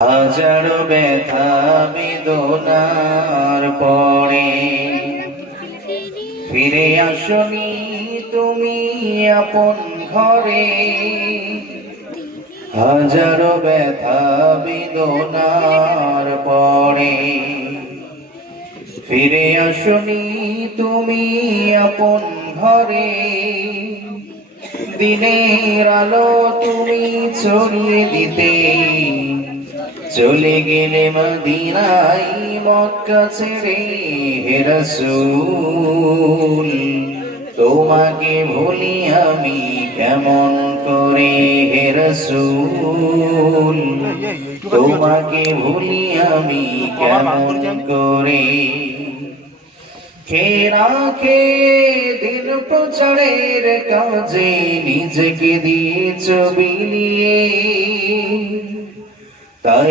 হাজারো ব্যথা বেদনার পরে ফিরে আসনি তুমি আপন ঘরে। হাজারো ব্যথা বেদনার পরে ফিরে আসনি তুমি আপন ঘরে। দিনের আলো তুমি ছড়িয়ে দিতে চলে গেলে মদিনায় মক্কা ছেড়ে। হে রাসূল তোমাকে ভুলি আমি কেমন করে। হে রাসূল তোমাকে ভুলি আমি কেমন করে। খেয়ে না খেয়ে দিন প্রচারের কাজে নিজেকে দিয়েছ বিলিয়ে। তাই